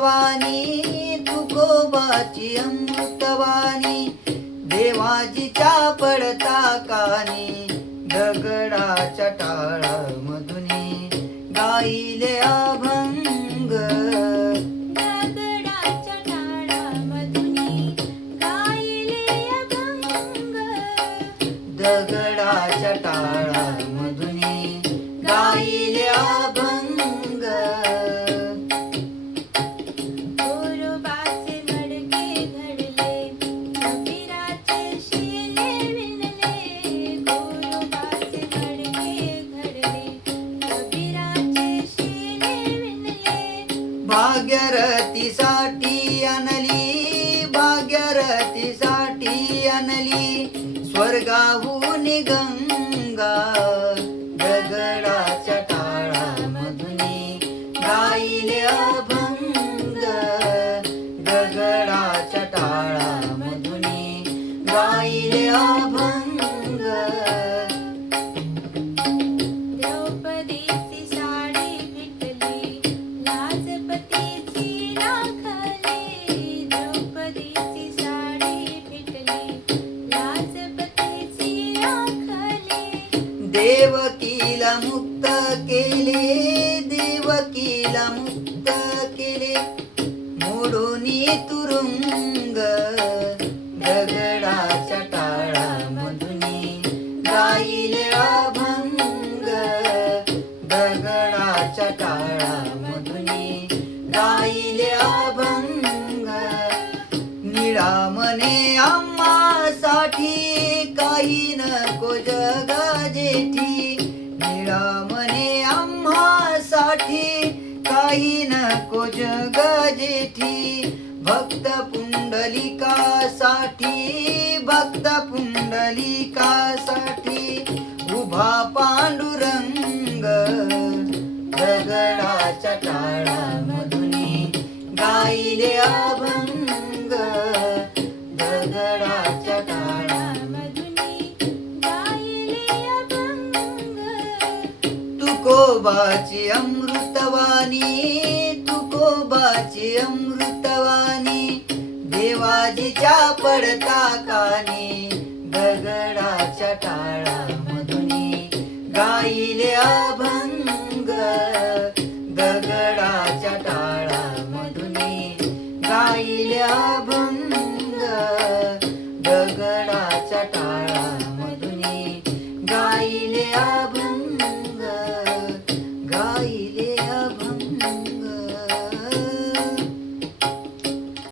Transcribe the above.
अमृतवाणी तुकोबाची अमृतवाणी देवाजीच्या पडता कानी दगडाच्या टाळामधुनी गाईले अभंग दगडाच्या टाळामधुनी गायले अभंग दगडाच्या टाळामधुनी गाईले अभंग गोरोबाचे मडके घडले कबीराचे शिले विणले गोरोबाचे मडके घडले कबीराचे शिले विणले भाग्यरथीसाठी आणली भाग्यरथीसाठी आणली स्वर्गाहून गंगा दगडाच्या टाळामधुनी गाईले अभंग दगडाच्या टाळामधुनी गाईले अभंग द्रौपदीची साडी फिटली लाजपतीची राखली द्रौपदीची साडी फिटली लाजपतीची राखली देवकीला मुक्त केले देवकीला मुक्त केले मोडूनी तुरुंग दगडाच्या टाळामधुनी गाईले अभंग दगडाच्या टाळामधुनी गाईले अभंग निळामने आम्हासाठी काही नको जग जेठी निळामने आम्हासाठी काही नको जग जेठी भक्त पुंडलिकासाठी उभा पांडुरंग दगडाच्या टाळामधुनी गाईले अभंग दगडाच्या टाळामधुनी गायले अभंग तुकोबाची अमृतवाणी तुकोबाची अमृतवाणी देवाजीच्या पडता कानी दगडाच्या टाळामधुनी गाईले अभंग दगडाच्या टाळामधुनी गाईले अभंग